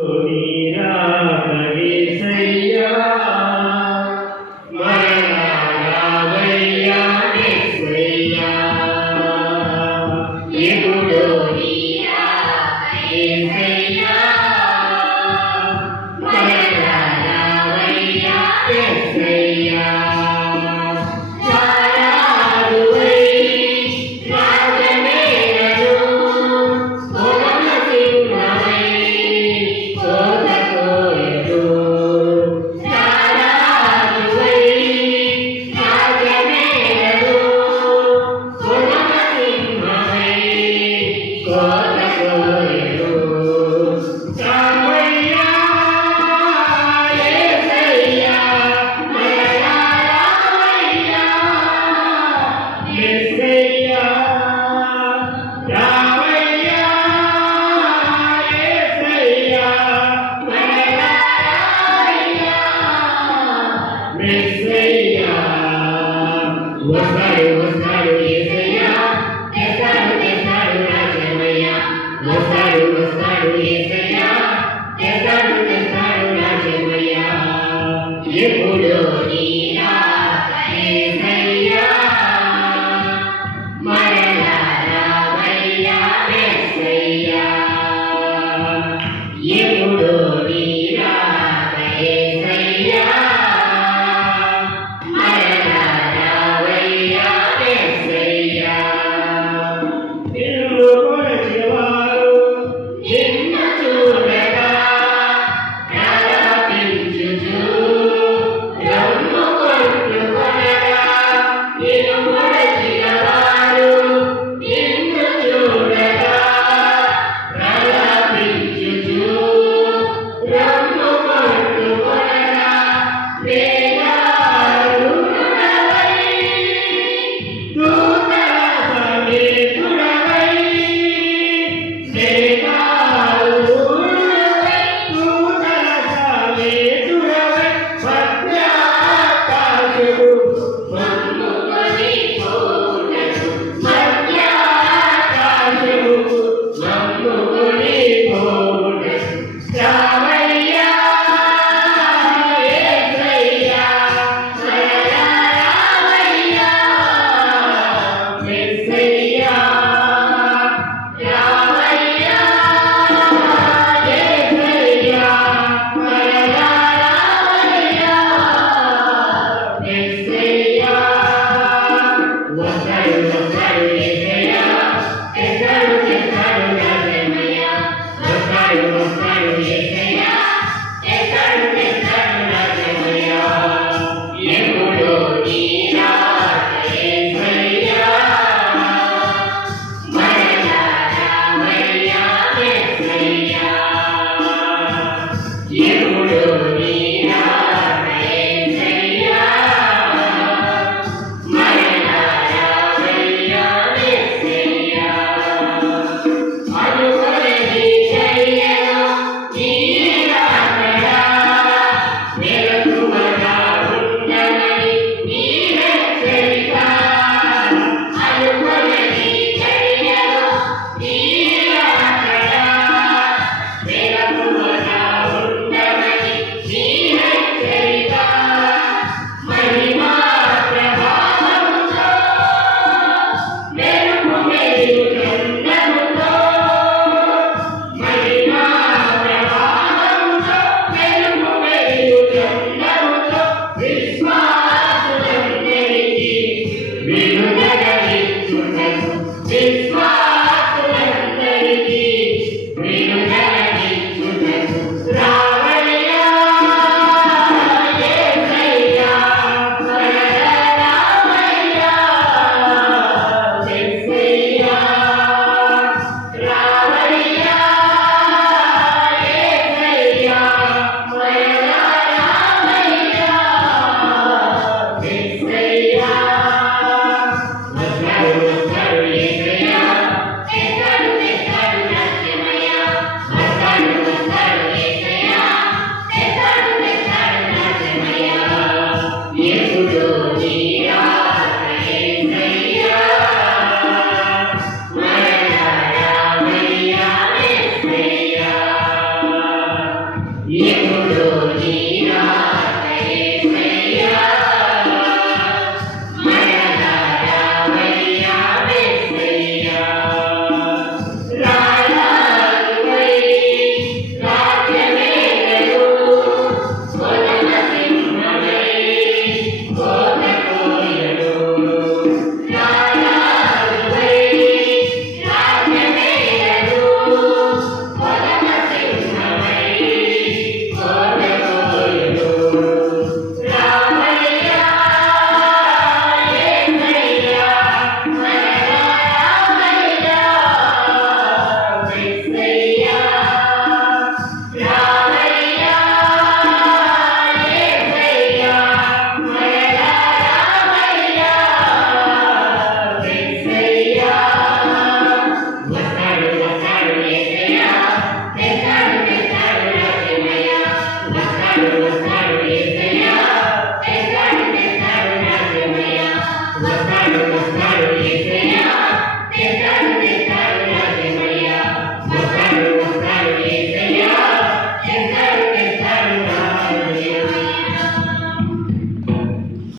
వస్తాడు Ai,